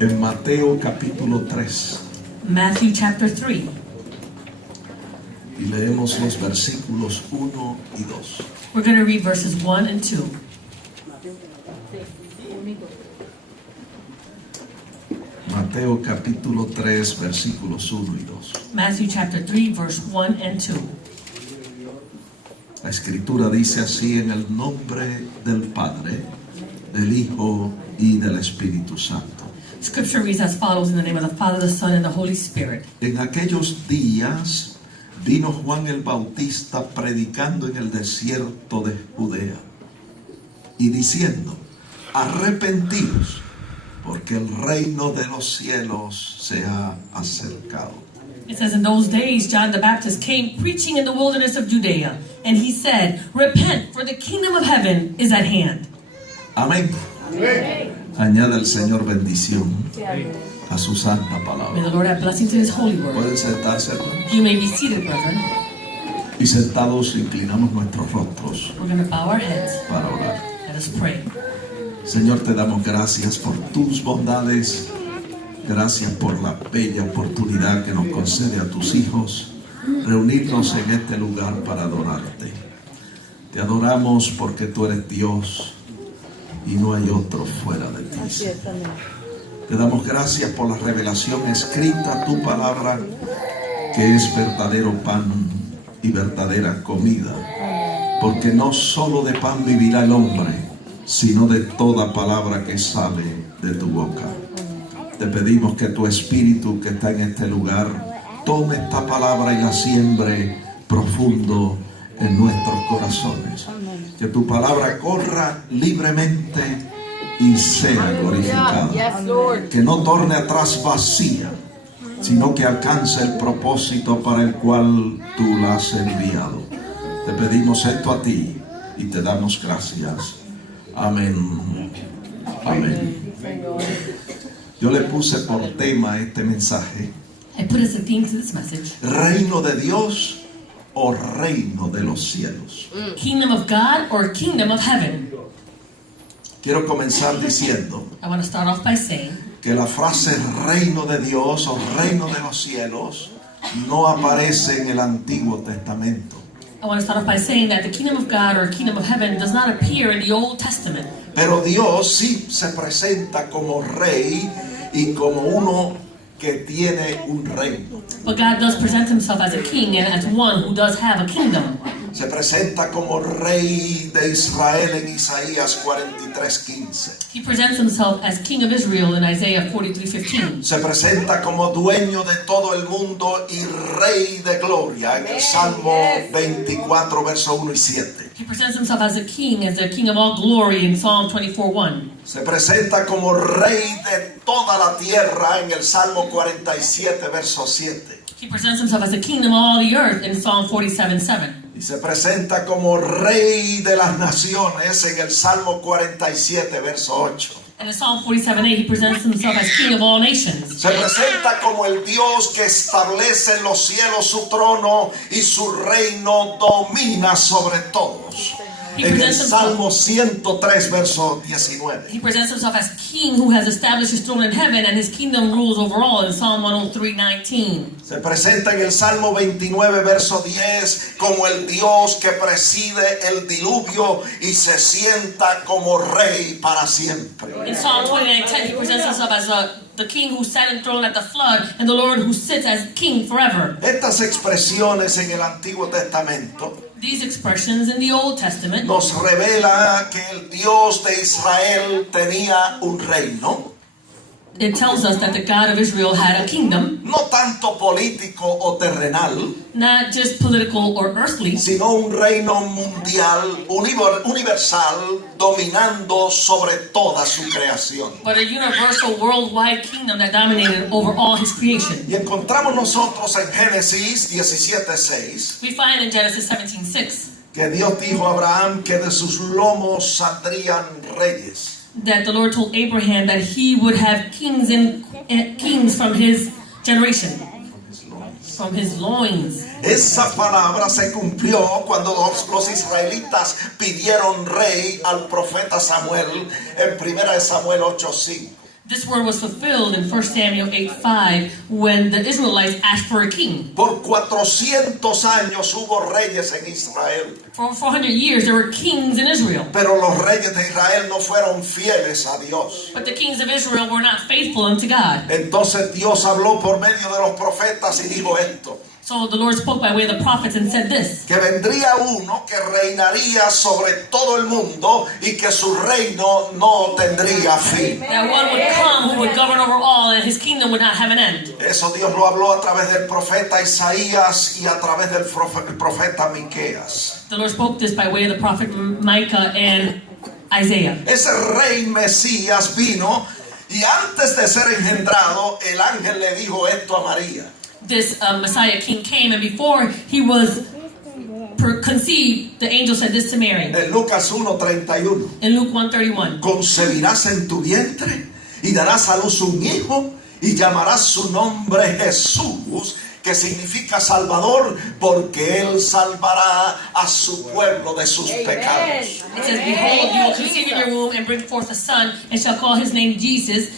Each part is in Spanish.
en Mateo capítulo 3 Matthew chapter 3. y leemos los versículos 1 y 2. We're going to read verses 1 and 2. Mateo capítulo 3 versículos 1 y 2. Matthew chapter 3, verse 1 and 2. La escritura dice así: en el nombre del Padre, del Hijo y del Espíritu Santo. Scripture reads as follows: in the name of the Father, the Son, and the Holy Spirit. En aquellos días vino Juan el Bautista predicando en el desierto de Judea y diciendo: arrepentidos, porque el reino de los cielos se ha acercado. It says, in those days John the Baptist came preaching in the wilderness of Judea, and he said, repent, for the kingdom of heaven is at hand. Amén. Añada el Señor bendición a su santa May the palabra. Lord add blessing to his holy word. Pueden sentarse, hermanos. You may be seated, brethren. Y sentados inclinamos nuestros rostros We're going to bow our heads. para orar. Let us pray. Señor, te damos gracias por tus bondades. Gracias por la bella oportunidad que nos concede a tus hijos reunirnos en este lugar para adorarte. Te adoramos porque tú eres Dios y no hay otro fuera de ti. Te damos gracias por la revelación escrita, tu palabra, que es verdadero pan y verdadera comida. Porque no solo de pan vivirá el hombre, sino de toda palabra que sale de tu boca. Te pedimos que tu Espíritu que está en este lugar tome esta palabra y la siembre profundo en nuestros corazones. Que tu palabra corra libremente y sea glorificada. Que no torne atrás vacía, sino que alcance el propósito para el cual tú la has enviado. Te pedimos esto a ti y te damos gracias. Amén. Amén. Yo le puse por tema a este mensaje: I put as a theme to this message: reino de Dios o reino de los cielos. kingdom of God or kingdom of heaven. Quiero comenzar diciendo I want to start off by saying que la frase reino de Dios o reino de los cielos no aparece en el Antiguo Testamento. I want to start off by saying that the kingdom of God or kingdom of heaven does not appear in the Old Testament. Pero Dios sí se presenta como rey y como uno que tiene un reino. But God does present himself as a king and as one who does have a kingdom. Se presenta como rey de Israel en Isaías 43:15. He presents himself as king of Israel in Isaiah 43:15. Se presenta como dueño de todo el mundo y rey de gloria en el Salmo 24, verso 1 y 7. He presents himself as the king of all glory in Psalm 24:1. Se presenta como rey de toda la tierra en el Salmo 47, verso 7. He presents himself as the kingdom of all the earth in Psalm 47:7. Y se presenta como rey de las naciones en el Salmo 47, verso 8. And in Psalm 47:8, he presents himself as king of all nations. Se presenta como el Dios que establece en los cielos su trono y su reino domina sobre todos. En el Salmo 103, verso 19. He presents himself as king who has established his throne in heaven and his kingdom rules over all in Psalm 103:19. Se presenta en el Salmo 29, verso 10 como el Dios que preside el diluvio y se sienta como rey para siempre. In Psalm 29:10, he presents himself as the king who sat enthroned at the flood and the Lord who sits as king forever. Estas expresiones en el Antiguo Testamento These expressions in the Old Testament nos revela que el Dios de Israel tenía un reino, it tells us that the God of Israel had a kingdom, no tanto político o terrenal, not just political or earthly, sino un reino mundial, universal, dominando sobre toda su creación. but a universal worldwide kingdom that dominated over all his creation. Y encontramos nosotros en Génesis 17:6 We find in Genesis 17:6 que Dios dijo a Abraham que de sus lomos saldrían reyes. that the Lord told Abraham that he would have kings from his generation, from his loins. Esa palabra se cumplió cuando los israelitas pidieron rey al profeta Samuel en 1 Samuel 8:5. This word was fulfilled in 1 Samuel 8:5 when the Israelites asked for a king. Por 400 años hubo reyes en Israel, For 400 years there were kings in Israel. pero los reyes de Israel no fueron fieles a Dios. But the kings of Israel were not faithful unto God. Entonces Dios habló por medio de los profetas y dijo esto, So the Lord spoke by way of the prophets and said this, que vendría uno que reinaría sobre todo el mundo y que su reino no tendría fin. that one would come who would govern over all and his kingdom would not have an end. Eso Dios lo habló a través del profeta Isaías y a través del profeta Miqueas. The Lord spoke this by way of the prophet Micah and Isaiah. Ese rey Mesías vino y antes de ser engendrado, el ángel le dijo esto a María. This Messiah king came, and before he was conceived, the angel said this to Mary En Lucas 1:31. in Luke 1:31. Concebirás en tu vientre y darás a luz un hijo y llamarás su nombre Jesús, que significa Salvador, porque él salvará a su pueblo de sus pecados. It says, behold, you will conceive in your womb and bring forth a son, and shall call his name Jesus,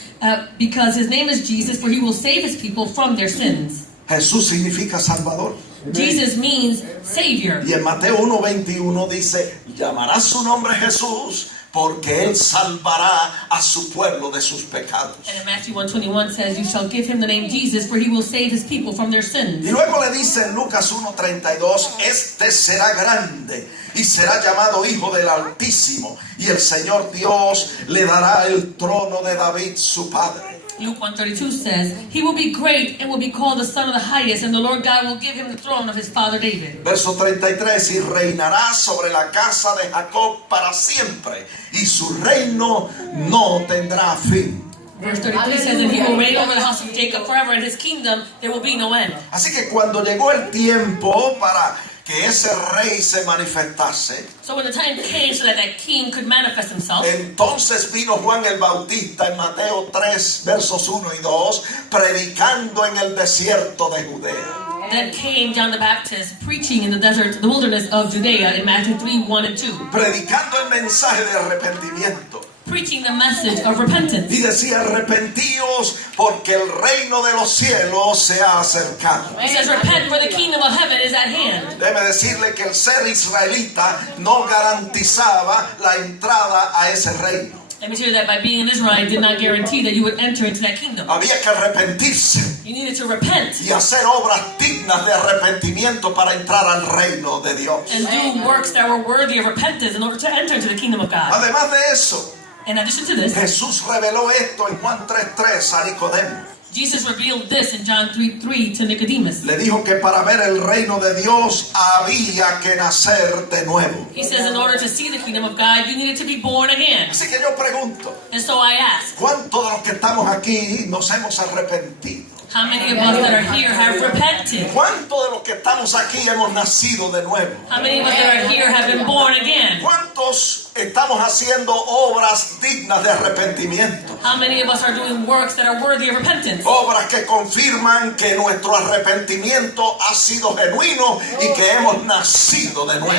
because his name is Jesus, for he will save his people from their sins. Jesús significa Salvador. Jesus means Savior. Y en Mateo 1:21 dice, llamará su nombre Jesús, porque él salvará a su pueblo de sus pecados. And in Matthew 1:21 says, you shall give him the name Jesus, for he will save his people from their sins. Y luego le dice en Lucas 1:32, este será grande y será llamado Hijo del Altísimo, y el Señor Dios le dará el trono de David su padre. Luke 1:32 says, he will be great and will be called the Son of the Highest, and the Lord God will give him the throne of his father David. Verso 33, y reinará sobre la casa de Jacob para siempre, y su reino no tendrá fin. Verse 33 says that he will reign over the house of Jacob forever, and his kingdom there will be no end. Así que cuando llegó el tiempo para que ese rey se manifestase, So when the time came so that that king could manifest himself, entonces vino Juan el Bautista en Mateo 3, versos 1 y 2, predicando en el desierto de Judea. then came John the Baptist preaching in the desert, the wilderness of Judea in Matthew 3:1 and 2, Predicando el mensaje de arrepentimiento. preaching the message of repentance. Y decía, arrepentíos porque el reino de los cielos se ha acercado. He says, repent, for the kingdom of heaven is at hand. Déjeme decirle que el ser israelita no garantizaba la entrada a ese reino. Let me tell you that by being an Israelite did not guarantee that you would enter into that kingdom. Había que arrepentirse You needed to repent y hacer obras dignas de arrepentimiento para entrar al reino de Dios. and do works that were worthy of repentance in order to enter into the kingdom of God. Además de eso, In addition to this, Jesús reveló esto en Juan 3:3 a Nicodemo. Jesus revealed this in John 3:3 to Nicodemus. Le dijo que para ver el reino de Dios había que nacer de nuevo. He says in order to see the kingdom of God, you needed to be born again. Así que yo pregunto, And so I ask, ¿cuántos de los que estamos aquí nos hemos arrepentido? how many of us that are here have repented? ¿Cuántos de los que estamos aquí hemos nacido de nuevo? How many of us that are here have been born again? ¿Cuántos estamos haciendo obras dignas de arrepentimiento? How many of us are doing works that are worthy of repentance? Obras que confirman que nuestro arrepentimiento ha sido genuino y que hemos nacido de nuevo.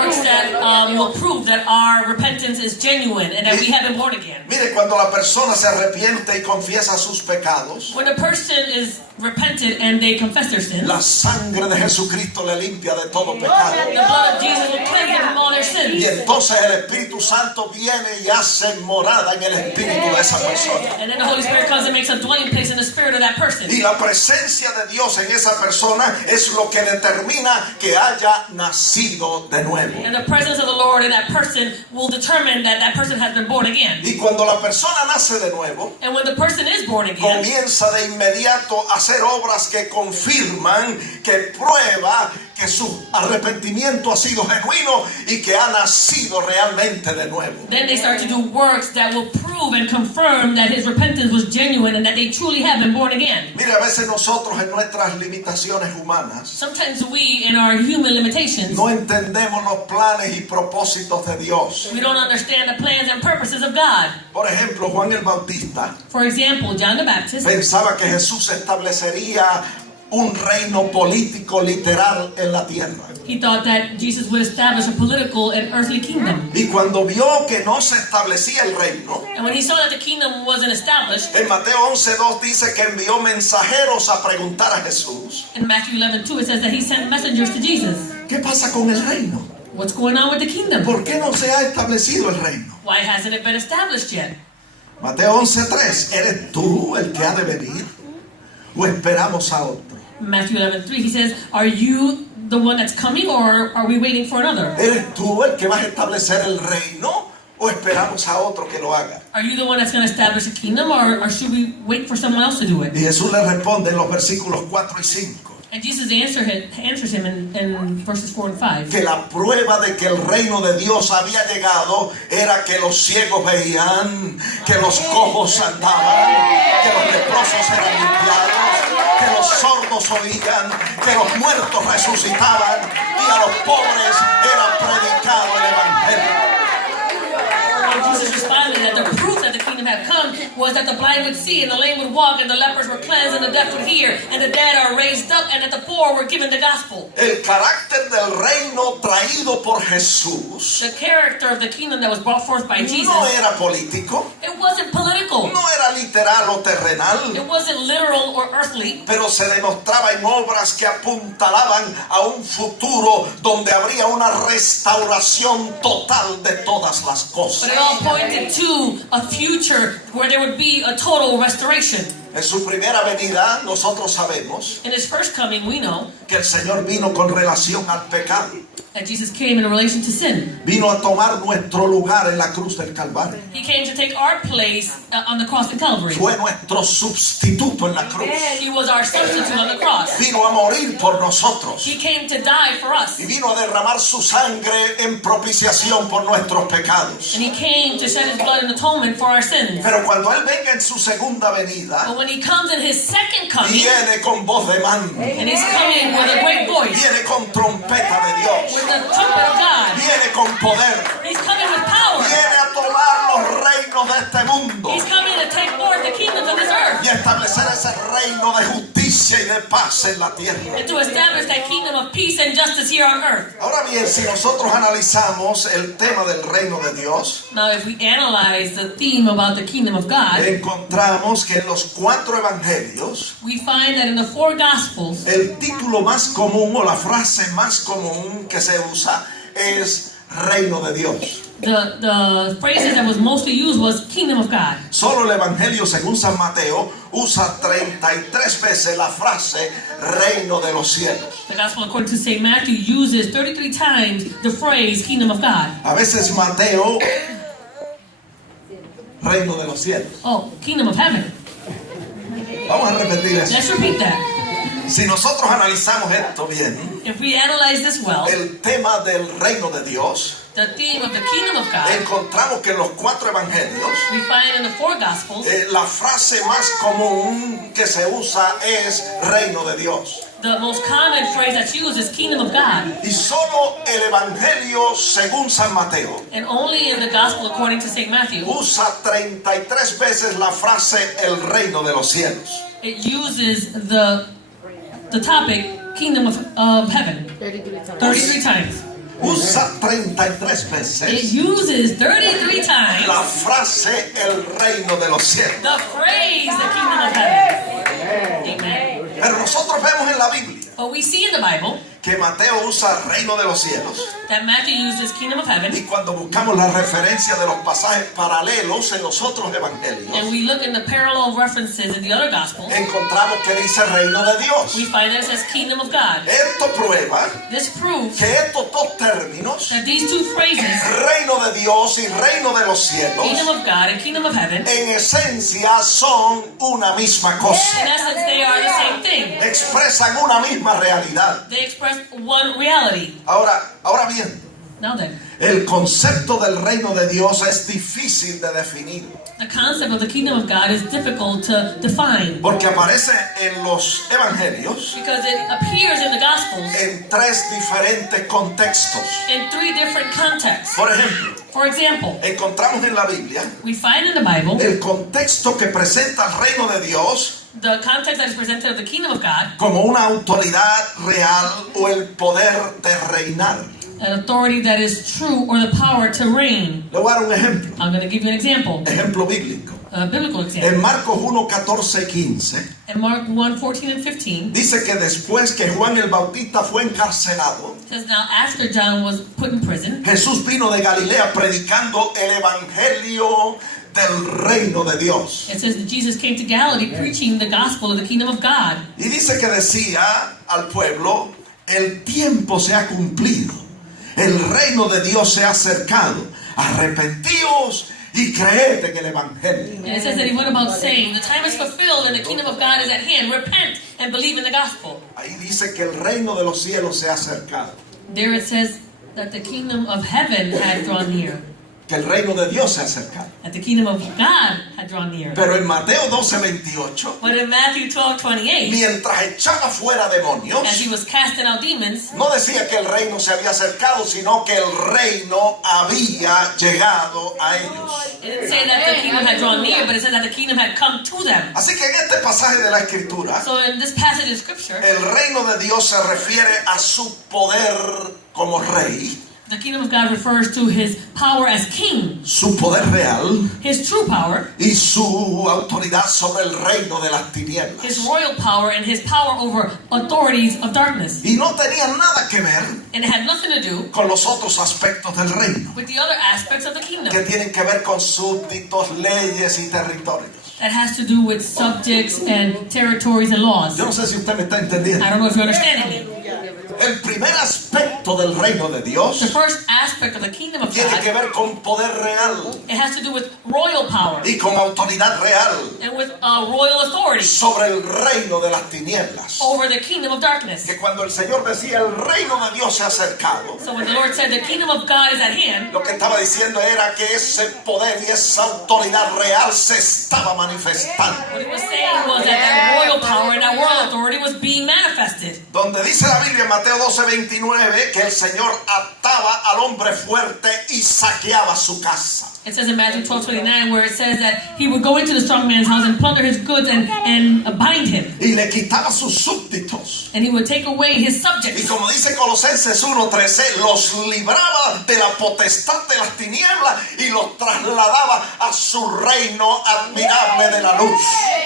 Works that will prove that our repentance is genuine and that we have been born again. Mire, cuando la persona se arrepiente y confiesa sus pecados, When a person is repented and they confess their sins, la sangre de Jesucristo le limpia de todo pecado. the blood of Jesus will cleanse them from all their Y sins. entonces el Espíritu Santo viene y hace morada en el espíritu de esa persona. And then the Holy Spirit comes and makes a dwelling place in the spirit of that person. Y la presencia de Dios en esa persona es lo que determina que haya nacido de nuevo. And the presence of the Lord in that person will determine that that person has been born again. Y cuando la persona nace de nuevo, And when the person is born again, comienza de inmediato a hacer obras que confirman, que prueba que su arrepentimiento ha sido genuino y que ha nacido realmente de nuevo. then they start to do works that will prove and confirm that his repentance was genuine and that they truly have been born again. Mire, a veces nosotros en nuestras limitaciones humanas Sometimes we, in our human limitations, no entendemos los planes y propósitos de Dios. we don't understand the plans and purposes of God. Por ejemplo, Juan el Bautista For example, John the Baptist pensaba que Jesús establecería un reino político literal en la tierra. He thought that Jesus would establish a political and earthly kingdom. Y cuando vio que no se establecía el reino, And when he saw that the kingdom wasn't established, en Mateo 11:2 dice que envió mensajeros a preguntar a Jesús, in Matthew 11:2 it says that he sent messengers to Jesus. ¿qué pasa con el reino? What's going on with the kingdom? ¿Por qué no se ha establecido el reino? Why hasn't it been established yet? Mateo 11:3, ¿eres tú el que ha de venir o esperamos a otro? Matthew 11:3 he says, are you the one that's coming or are we waiting for another? ¿Eres tú el que vas a establecer el reino o esperamos a otro que lo haga? Are you the one that's going to establish a kingdom or should we wait for someone else to do it? Y Jesús le responde en los versículos 4 y 5 And Jesus answers him in verses 4 and 5. que la prueba de que el reino de Dios había llegado era que los ciegos veían, que los cojos andaban, que los leprosos eran limpiados, que los sordos oían, que los muertos resucitaban y a los pobres era predicado el evangelio. And Jesus responded that the proof that the kingdom had come was that the blind would see and the lame would walk and the lepers were cleansed and the deaf would hear and the dead are raised up and that the poor were given the gospel. El carácter del reino traído por Jesús The character of the kingdom that was brought forth by Jesus, no era político, it wasn't political. no era literal o terrenal, It wasn't literal or earthly. pero se demostraba en obras que apuntalaban a un futuro donde habría una restauración total de todas las But cosas. it all pointed to a future where there would be a total restoration. En su primera venida nosotros sabemos In his first coming, we know que el Señor vino con relación al pecado, that Jesus came in relation to sin. vino a tomar nuestro lugar en la cruz del Calvario, He came to take our place on the cross of Calvary. fue nuestro sustituto en la cruz, He was our substitute on the cross. vino a morir por nosotros He came to die for us. y vino a derramar su sangre en propiciación por nuestros pecados. And he came to shed his blood in atonement for our sins. Pero cuando Él venga en su segunda venida, But when he comes in his second coming, viene con voz de mando, and he's coming with a great voice, viene con trompeta de Dios, with the trumpet of God, viene con poder, he's coming with power. viene a tomar los reinos de este mundo He's coming to take more of the kingdoms of this earth y establecer ese reino de justicia y de paz en la tierra. and to establish that kingdom of peace and justice here on earth. Ahora bien, si nosotros analizamos el tema del reino de Dios, Now, if we analyze the theme about the kingdom of God, encontramos que en los 4 evangelios we find that in the 4 Gospels, el título más común o la frase más común que se usa es reino de Dios. the phrases that was mostly used was kingdom of God. Solo el evangelio según San Mateo usa 33 veces la frase reino de los cielos. The Gospel according to St. Matthew uses 33 times the phrase kingdom of God. A veces Mateo, reino de los cielos. Oh, kingdom of heaven. Vamos a repetir eso. Let's repeat that. Si nosotros analizamos esto bien, If we analyze this well, el tema del reino de Dios, the theme of the kingdom of God, encontramos que en los 4 evangelios we find in the 4 Gospels, la frase más común que se usa es reino de Dios. the most common phrase that's used is kingdom of God. Y solo el evangelio según San Mateo And only in the Gospel according to St. Matthew, usa 33 veces la frase el reino de los cielos. it uses the topic kingdom of heaven 33 times. Usa 33 It veces uses 33 times la frase el reino de los cielos. the phrase the kingdom of heaven. Amen. Pero nosotros vemos en la Biblia But we see in the Bible que Mateo usa reino de los cielos that Matthew uses kingdom of heaven, y cuando buscamos la referencia de los pasajes paralelos en los otros and evangelios we look in the parallel references in the other Gospels, encontramos que dice reino de Dios. we find that it says kingdom of God. Esto prueba This proves que estos dos términos, that these two phrases, reino de Dios y reino de los cielos, kingdom of God and kingdom of heaven, en esencia son una misma cosa. in essence they are the same thing. Expresan una misma realidad. They express one reality. Ahora bien, Now then, el concepto del reino de Dios es difícil de definir the concept of the kingdom of God is difficult to define porque aparece en los evangelios because it appears in the Gospels en 3 diferentes contextos. in 3 different contexts. Por ejemplo, For example, encontramos en la Biblia we find in the Bible el contexto que presenta el reino de Dios the context that is presented of the kingdom of God, como una autoridad real o el poder de reinar. an authority that is true or the power to reign. Le voy a dar un ejemplo, I'm going to give you an example, ejemplo bíblico. a biblical example. En Marcos 1, 14 y 15 In Mark 1, 14 and 15, dice que después que Juan el Bautista fue encarcelado, it says, now after John was put in prison, Jesús vino de Galilea predicando el evangelio del reino de Dios. it says that Jesus came to Galilee preaching the gospel of the kingdom of God. Y dice que decía al pueblo, el tiempo se ha cumplido, el reino de Dios se ha acercado, arrepentíos y creed en el evangelio. And it says that he went about saying, the time is fulfilled and the kingdom of God is at hand. Repent and believe in the gospel. Ahí dice que el reino de los cielos se ha acercado, There it says that the kingdom of heaven had drawn near, que el reino de Dios se ha acercado. that the kingdom of God had drawn near. Pero en Mateo 12, 28, But in Matthew 12, 28, mientras echaba fuera demonios, as he was casting out demons, no decía que el reino se había acercado, sino que el reino había llegado a ellos. it didn't say that the kingdom had drawn near, but it said that the kingdom had come to them. Así que en este pasaje de la Escritura, So in this passage of scripture, el reino de Dios se refiere a su poder como rey, the kingdom of God refers to his power as king, su poder real his true power, y su autoridad sobre el reino de las tinieblas. his royal power, and his power over authorities of darkness. Y no tenía nada que ver And it had nothing to do con los otros aspectos del reino, with the other aspects of the kingdom. que tienen que ver con súbditos, leyes y territorios. That has to do with subjects and territories and laws. Yo no sé si usted me está entendiendo. I don't know if you're understanding me. El primer aspecto del reino de The Dios first aspect of the kingdom of tiene que God, ver con poder real it has to do with royal power y con autoridad real and with royal authority sobre el reino de las tinieblas. over the kingdom of darkness. Que cuando el Señor decía el reino de Dios se ha acercado, So when the Lord said the kingdom of God is at hand, lo que estaba diciendo era que ese poder y esa autoridad real se estaba manifestando. what he was saying was that that royal power and that royal authority was being manifested. Donde dice la Biblia en Mateo 12, 29 que el Señor ataba al hombre fuerte y saqueaba su casa. It says in Matthew 12:29 where it says that he would go into the strong man's house and plunder his goods and bind him. Y le quitaba sus súbditos. And he would take away his Y subjects. como dice Colosenses 1:13, los libraba de la potestad de las tinieblas y los trasladaba a su reino admirable de la luz.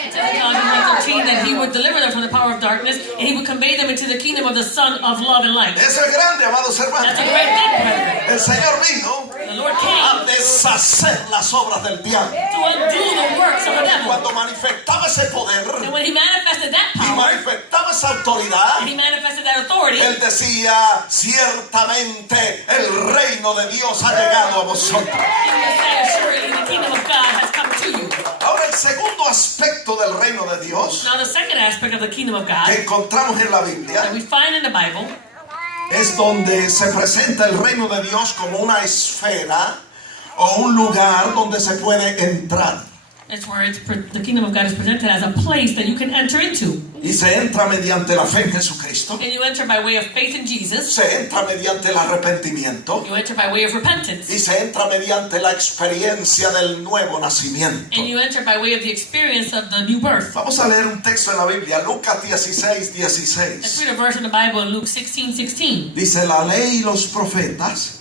It says in Colossians 1:13 that he would deliver them from the power of darkness and he would convey them into the kingdom of the Son of love and light. Eso es grande, amados That's a hermanos. great thing, brethren. El Señor vino The Lord a came deshacer las obras del diablo. to undo the works of the devil. Cuando manifestaba ese poder And when he manifested that y power, manifestaba esa autoridad, and he manifested that authority, él decía, ciertamente el reino de Dios ha llegado a vosotros. he would say, surely the kingdom of God has come to you. Ahora el segundo aspecto del reino de Dios Now the second aspect of the kingdom of God que encontramos en la that Biblia we find in the Bible es donde se presenta el reino de Dios como una esfera o un lugar donde se puede entrar. is where the kingdom of God is presented as a place that you can enter into. Y se entra mediante la fe en Jesucristo. And you enter by way of faith in Jesus. Se entra mediante el arrepentimiento. You enter by way of repentance. Y se entra mediante la experiencia del nuevo nacimiento. And you enter by way of the experience of the new birth. Vamos a leer un texto en la Biblia, Lucas 16, Let's 16. read a verse in the Bible in Luke 16:16. Dice, la ley y los profetas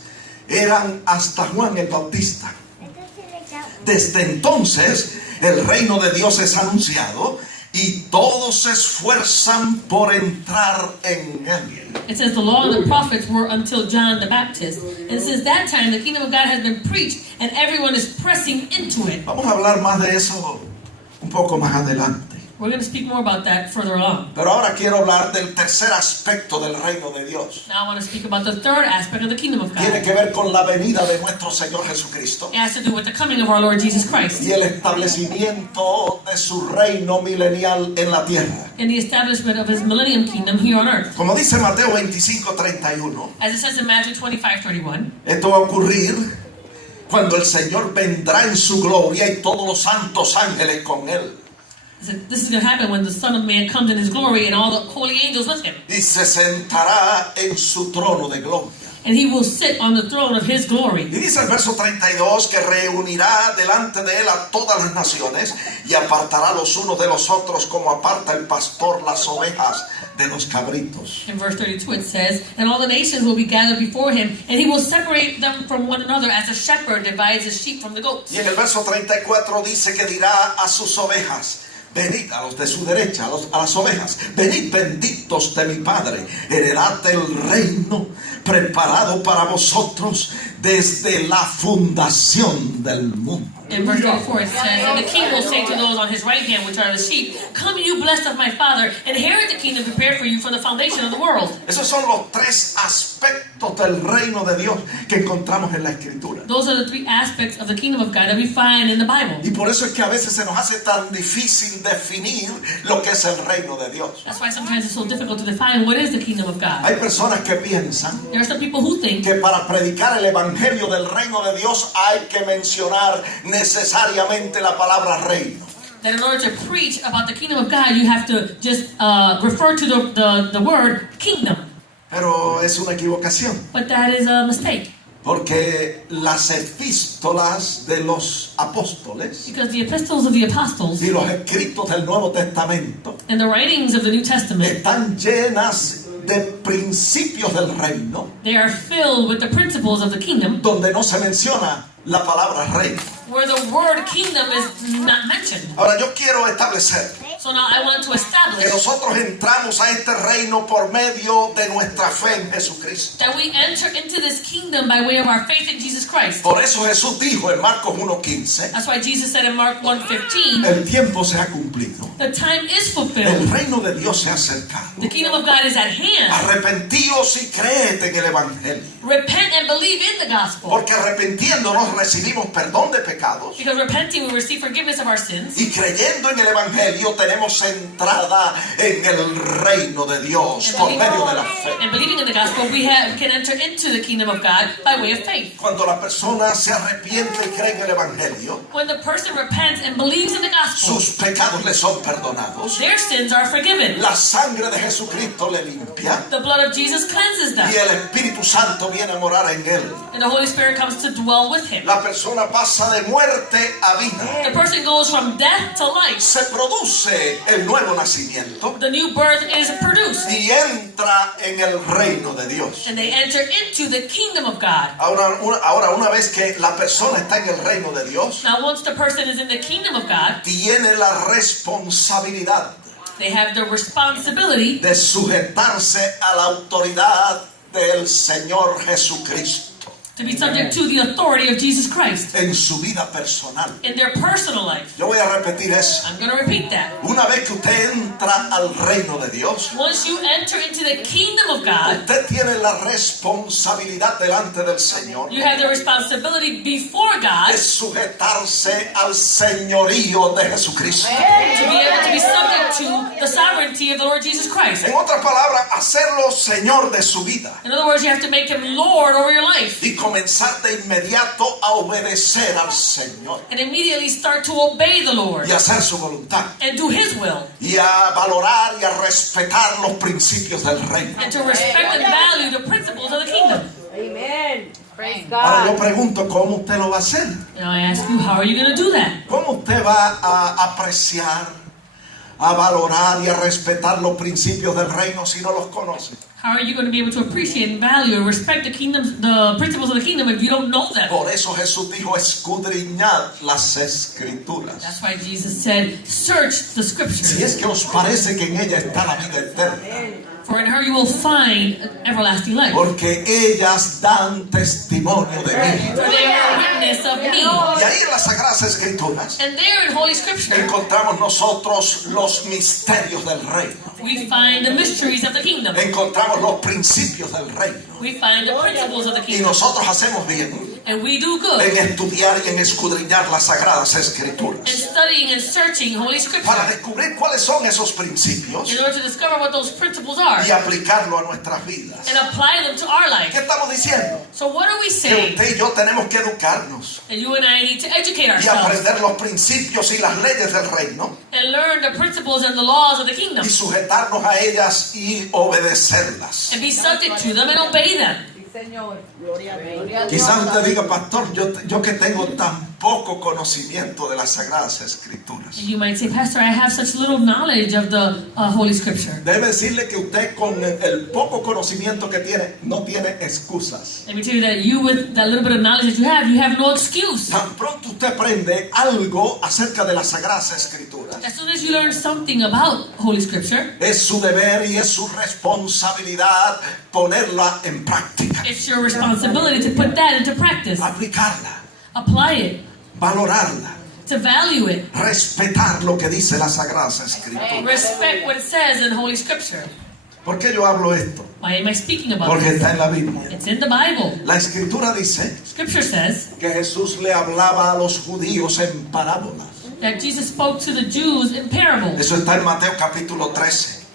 eran hasta Juan el Bautista. Desde entonces el reino de Dios es anunciado y todos se esfuerzan por entrar en él. It says the law and the prophets were until John the Baptist. And since that time the kingdom of God has been preached and everyone is pressing into it. Vamos a hablar más de eso un poco más adelante. We're going to speak more about that further along. Pero ahora quiero hablar del tercer aspecto del reino de Dios. Now I want to speak about the third aspect of the kingdom of Tiene God. que ver con la venida de nuestro Señor Jesucristo It has to do with the coming of our Lord Jesus Christ y el establecimiento de su reino milenial en la tierra. and the establishment of his millennium kingdom here on earth. Como dice Mateo 25:31, As it says in Matthew 25:31, esto va a ocurrir cuando el Señor vendrá en su gloria y todos los santos ángeles con él. this is going to happen when the Son of Man comes in his glory and all the holy angels with him. Y se sentará en su trono de gloria. and he will sit on the throne of his glory. Y dice el verso 32 que reunirá delante de él a todas las naciones y apartará los unos de los otros como aparta el pastor las ovejas de los cabritos. In verse 32 it says, and all the nations will be gathered before him, and he will separate them from one another as a shepherd divides his sheep from the goats. Y en el verso 34 dice que dirá a sus ovejas, venid, a los de su derecha, a las ovejas, venid benditos de mi Padre, heredad el reino preparado para vosotros desde la fundación del mundo. In verse 34 it says, and the king will say to those on his right hand, which are the sheep, come you blessed of my Father, inherit the kingdom prepared for you from the foundation of the world. Esos son los tres aspectos del reino de Dios que encontramos en la Escritura. Those are the three aspects of the kingdom of God that we find in the Bible. Y por eso es que a veces se nos hace tan difícil definir lo que es el reino de Dios. That's why sometimes it's so difficult to define what is the kingdom of God. Hay personas que piensan There are some people who think que para predicar el evangelio del reino de Dios hay que mencionar necesariamente la palabra reino. that in order to preach about the kingdom of God, you have to just refer to the word kingdom. Pero es una equivocación, But that is a mistake. porque las epístolas de los apóstoles Because the epistles of the apostles y los escritos del Nuevo Testamento and the writings of the New Testament, están llenas de principios del reino, they are filled with the principles of the kingdom, donde no se menciona la palabra reino. where the word kingdom is not mentioned. Ahora yo quiero establecer So now I want to que establish nosotros entramos a este reino por medio de nuestra fe en Jesucristo. that we enter into this kingdom by way of our faith in Jesus Christ. Por eso Jesús dijo en Marcos 1:15, That's why Jesus said in Mark 1:15, el tiempo se ha cumplido, the time is el fulfilled. reino de Dios se ha acercado. The kingdom of God is at hand. Arrepentíos y creed en el evangelio, Repent and believe in the gospel. porque arrepintiéndonos recibimos perdón de pecados Because repenting, we receive forgiveness of our sins. y creyendo en el evangelio tenemos entrada en el reino de Dios por medio de la fe. And believing in the gospel, we can enter into the kingdom of God by way of faith. Cuando la persona se arrepiente y cree en el evangelio, When the person repents and believes in the gospel, sus pecados le son perdonados, their sins are forgiven. la sangre de Jesucristo le limpia The blood of Jesus cleanses them. y el Espíritu Santo viene a morar en él. And the Holy Spirit comes to dwell with him. La persona pasa de muerte a vida. The person goes from death to life. Se produce el nuevo nacimiento The new birth is produced. y entra en el reino de Dios. And they enter into the kingdom of God. Ahora, una vez que la persona está en el reino de Dios, Now, once the person is in the kingdom of God, tiene la responsabilidad they have the responsibility de sujetarse a la autoridad del Señor Jesucristo to be subject to the authority of Jesus Christ en su vida personal. in their personal life. Yo voy a repetir eso. I'm going to repeat that. Una vez que usted entra al reino de Dios, Once you enter into the kingdom of God, usted tiene la responsabilidad delante del Señor you have the responsibility before God de sujetarse al señorío de Jesucristo. to be able to be subject to the sovereignty of the Lord Jesus Christ. En otras palabras, hacerlo Señor de su vida In other words, you have to make him Lord over your life y comenzar de inmediato a obedecer al Señor and immediately start to obey the Lord y hacer su voluntad and do his will y a valorar y a respetar los principios del reino. and to respect and value the principles of the kingdom. Amen. Praise Ahora yo God. pregunto, ¿cómo usted lo va a hacer? Now I ask you, how are you going to do that? ¿Cómo usted va a apreciar, a valorar y a respetar los principios del reino si no los conoce? How are you going to be able to appreciate and value and respect the principles of the kingdom if you don't know them? Por eso Jesús dijo, escudriñad las escrituras. That's why Jesus said, search the Si scriptures, es que os parece que en ella está la vida eterna, for in her you will find everlasting life. porque ellas dan testimonio de mí. For they are a witness of me. Y ahí en las Sagradas Escrituras And there in Holy Scripture, encontramos nosotros los misterios del reino. we find the mysteries of the kingdom. Encontramos los principios del reino. We find the principles of the Y kingdom. nosotros hacemos bien And we do good en estudiar y en escudriñar las Sagradas in Escrituras studying and searching Holy Scripture para descubrir cuáles son esos principios in order to discover what those principles are y aplicarlo a nuestras vidas. and apply them to our ¿Qué life. estamos diciendo? So what are we Que saying? usted y yo tenemos que educarnos And you and I need to educate y ourselves aprender los principios y las leyes del reino and learn the principles and the laws of the kingdom y sujetarnos a ellas y obedecerlas. and be subject to them and obey them. Señor. Quizás usted diga, pastor, yo que tengo tan poco conocimiento de las Sagradas Escrituras. And you might say, Pastor, I have such little knowledge of the Holy Scripture. Debe decirle que usted con el poco conocimiento que tiene, no tiene excusas. Let me tell you that you, with that little bit of knowledge that you have no excuse. Tan pronto usted aprende algo acerca de las Sagradas Escrituras, As soon as you learn something about Holy Scripture, es su deber y es su responsabilidad ponerla en práctica, it's your responsibility to put that into practice, aplicarla, apply it, valorarla, to value it, respetar lo que dice las Sagradas Escrituras. respect what it says in Holy Scripture. ¿Por qué yo hablo esto? Why am I speaking about Porque this? está en la Biblia. It's in the Bible. La Escritura dice Scripture says que Jesús le hablaba a los judíos en parábolas. that Jesus spoke to the Jews in parables. Eso está en Mateo capítulo 13,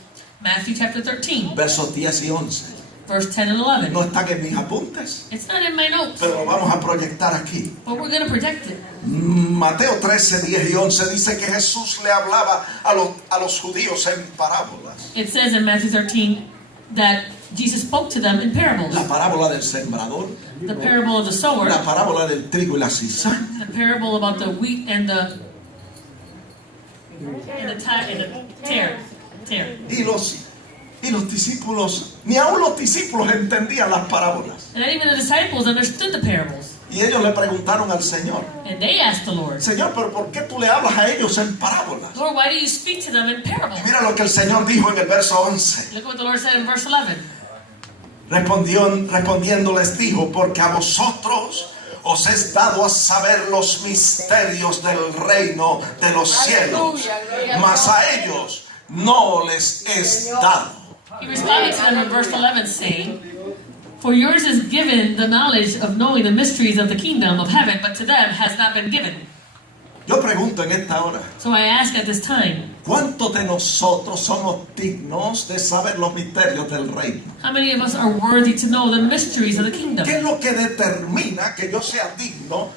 Matthew chapter 13, versos 10 y 11. verse 10 and 11. No están en mis apuntes, It's not in my notes, pero lo vamos a proyectar aquí. but we're going to project it. Mateo 13, 10 y 11 dice que Jesús le hablaba a los judíos en parábolas. It says in Matthew 13 that Jesus spoke to them in parables. La parábola del sembrador, The parable of the sower, la parábola del trigo y la cizaña, the parable about the wheat and the tare. y los discípulos, ni aún los discípulos entendían las parábolas. And even the disciples understood the parables. Y ellos le preguntaron al Señor, And they asked the Lord, Señor, pero ¿por qué tú le hablas a ellos en parábolas? Lord, why do you speak to them in parables? Y mira lo que el Señor dijo en el verso 11. Look what the Lord said in verse 11. Respondiendo les dijo, porque a vosotros os es dado a saber los misterios del reino de los cielos, mas a ellos no les es dado. He responded to them in verse 11 saying, for yours is given the knowledge of knowing the mysteries of the kingdom of heaven, but to them has not been given. Yo pregunto en esta hora, So I ask at this time, ¿cuántos de nosotros somos dignos de saber los misterios del reino? how many of us are worthy to know the mysteries of the kingdom? ¿Qué es lo que determina que yo sea digno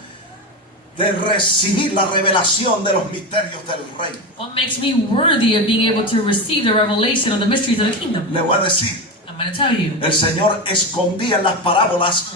de recibir la revelación de los misterios del reino? What makes me worthy of being able to receive the revelation of the mysteries of the kingdom? Le voy a decir, I'm going to tell you. el Señor escondía en las parábolas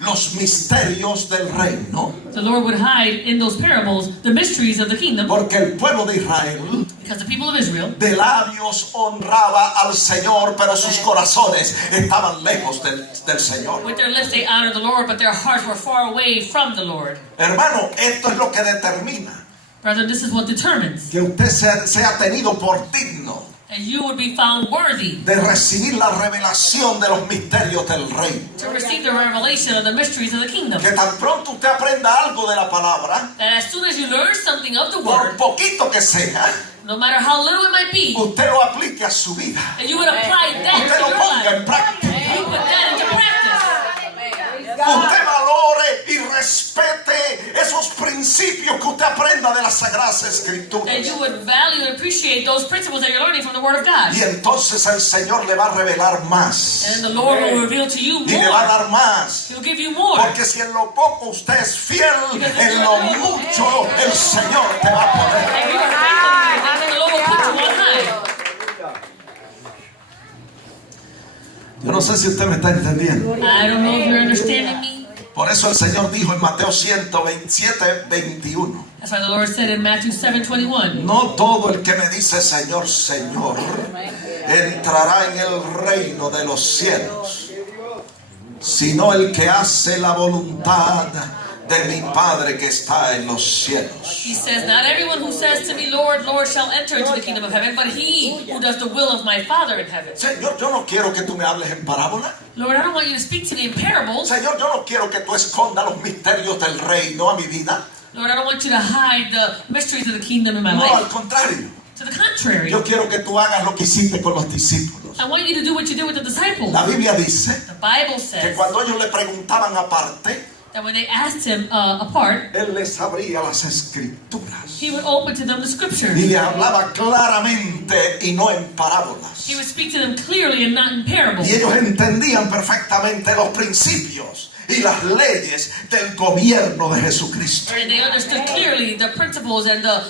los misterios del reino, The Lord would hide in those parables the mysteries of the kingdom, porque el pueblo de Israel because the people of Israel, de labios honraba al Señor, pero sus corazones estaban lejos del Señor. with their lips they honored the Lord, but their hearts were far away from the Lord. Hermano, esto es lo que determina Brother, this is what determines que usted sea tenido por digno that you would be found worthy de recibir la revelación de los misterios del reino. to receive the revelation of the mysteries of the kingdom. Que tan pronto usted aprenda algo de la palabra, That as soon as you learn something of the por word, poquito que sea, no matter how little it might be, usted lo aplique a su vida. and you would apply that Usted to lo your ponga life. en práctica. You put that into practice. Usted valore y respete esos principios que usted aprenda de las Sagradas That Escrituras. you would value and appreciate those principles that you're learning from the Word of God. Y entonces el Señor le va a revelar más. And the Lord will reveal to you Y le va a more. dar más. He'll give you more. Porque si en lo poco usted es fiel, en lo mucho el Señor te va a poner. If you are faithful, then the Lord will put you on high. Yo no sé si usted me está entendiendo. I don't know if you're understanding me. Por eso el Señor dijo en Mateo 127, 21. That's why the Lord said in Matthew 7:21, No todo el que me dice Señor, Señor, entrará en el reino de los cielos, sino el que hace la voluntad de mi Padre que está en los cielos. He says, not everyone who says to me, Lord, Lord, shall enter into the kingdom of heaven, but he who does the will of my Father in heaven. Señor, yo no quiero que tú me hables en parábola. Lord, I don't want you to speak to me in parables. Señor, yo no quiero que tú escondas los misterios del reino a mi vida. Lord, I don't want you to hide the mysteries of the kingdom in my No, al life. contrario. To the contrary, Yo quiero que tú hagas lo que hiciste con los discípulos. I want you to do what you did with the disciples. La Biblia dice The Bible que says cuando ellos le preguntaban aparte, that when they asked him apart, Él les abría las escrituras he would open to them the y scriptures. le hablaba claramente y no en parábolas. He would speak to them clearly and not in parables. Y ellos entendían perfectamente los principios y las leyes del gobierno de Jesucristo. And they understood clearly the principles and the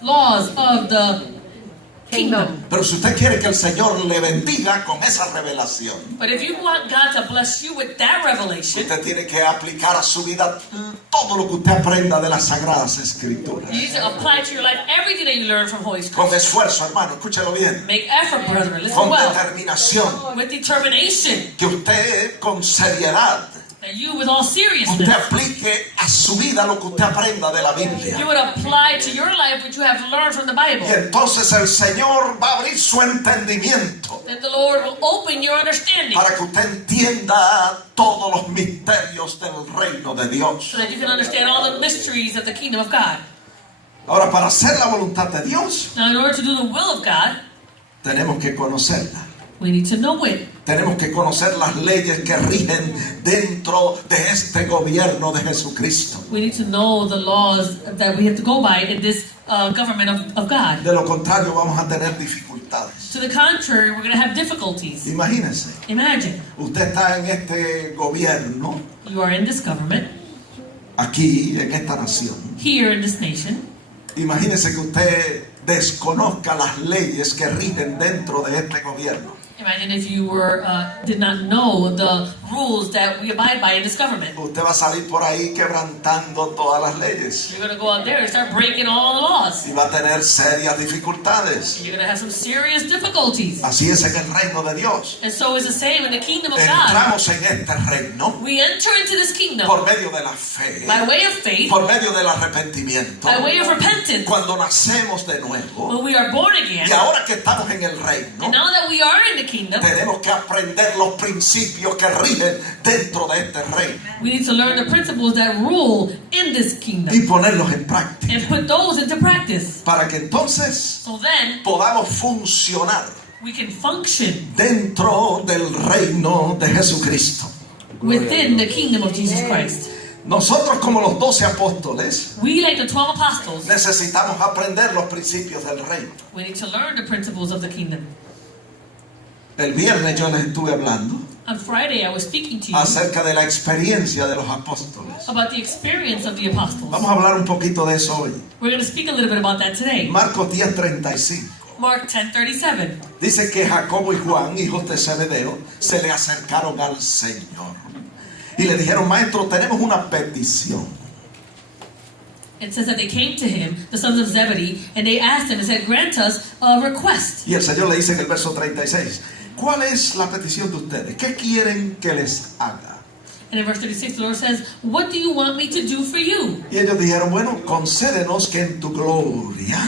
laws of the kingdom. Pero si usted quiere que el Señor le bendiga con esa revelación, But if you want God to bless you with that revelation, usted tiene que aplicar a su vida todo lo que usted aprenda de las Sagradas Escrituras. you need to apply to your life everything that you learn from Holy Con Scripture. esfuerzo, hermano, escúchelo bien. Make effort, brethren. Listen Con well. determinación. With determination. Que usted con seriedad, That you, with all usted seriousness, aplique a su vida lo que usted aprenda de la you Biblia. would apply to your life what you have learned from the Bible. Y entonces el Señor va a abrir su entendimiento That the Lord will open your understanding para que usted entienda todos los misterios del reino de Dios. so that you can understand all the mysteries of the kingdom of God. Ahora, para hacer la voluntad de Dios, Now, in order to do the will of God, tenemos que conocerla. we need to know it. Tenemos que conocer las leyes que rigen dentro de este gobierno de Jesucristo. We need to know the laws that we have to go by in this government of God. De lo contrario, vamos a tener dificultades. To the contrary, we're going to have difficulties. Imagínense, Imagine, usted está en este gobierno, you are in this government, aquí, en esta nación. here in this nation. Imagínese que usted desconozca las leyes que rigen dentro de este gobierno. Imagine if you did not know the rules that we abide by in this government. Usted va a salir por ahí quebrantando todas las leyes You're going to go out there and start breaking all the laws. y va a tener serias dificultades. You're going to have some serious difficulties. Así es en el reino de Dios. And so is the same in the kingdom of God. Entramos en este reino We enter into this kingdom por medio de la fe, by way of faith, por medio del arrepentimiento, by way of repentance, cuando nacemos de nuevo. when we are born again. Y ahora que estamos en el reino, And now that we are in the kingdom, tenemos que aprender los principios que rigen dentro de este reino we need to learn the principles that rule in this y kingdom ponerlos en práctica and put those into practice. para que entonces So then podamos funcionar we can function dentro del reino de Jesucristo. within the kingdom of Jesus Christ. Nosotros, como los 12 apóstoles, We, like the 12 apostles, necesitamos aprender los principios del reino. we need to learn the principles of the kingdom. El viernes yo les estuve hablando On Friday, I was speaking to you acerca de la experiencia de los apóstoles. about the experience of the apostles. Vamos a hablar un poquito de eso hoy. We're going to speak a little bit about that today. Marcos 10:35. Mark 10:37. Dice que Jacobo y Juan, hijos de Zebedeo, se le acercaron al Señor y le dijeron: Maestro, tenemos una petición. It says that they came to him, the sons of Zebedee, and they asked him and said, grant us a request. Y el Señor le dice en el verso 36: ¿Cuál es la petición de ustedes? ¿Qué quieren que les haga? And in verse 36, the Lord says, what do you want me to do for you? Y ellos dijeron: bueno, concédenos que en tu gloria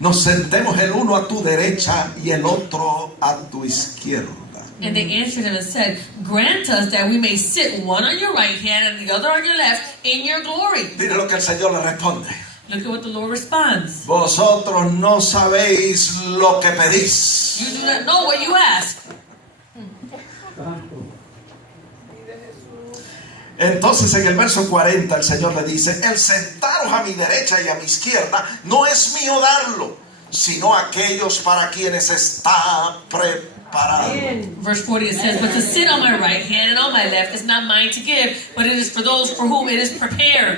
nos sentemos el uno a tu derecha y el otro a tu izquierda. And they answered him and said, grant us that we may sit one on your right hand and the other on your left in your glory. Mire lo que el Señor le responde: Look at what the Lord responds. vosotros no sabéis lo que pedís. You do not know what you ask. Entonces en el verso 40 el Señor le dice: el sentaros a mi derecha y a mi izquierda no es mío darlo, sino aquellos para quienes está preparado. Verse 40 it says, but to sit on my right hand and on my left is not mine to give, but it is for those for whom it is prepared.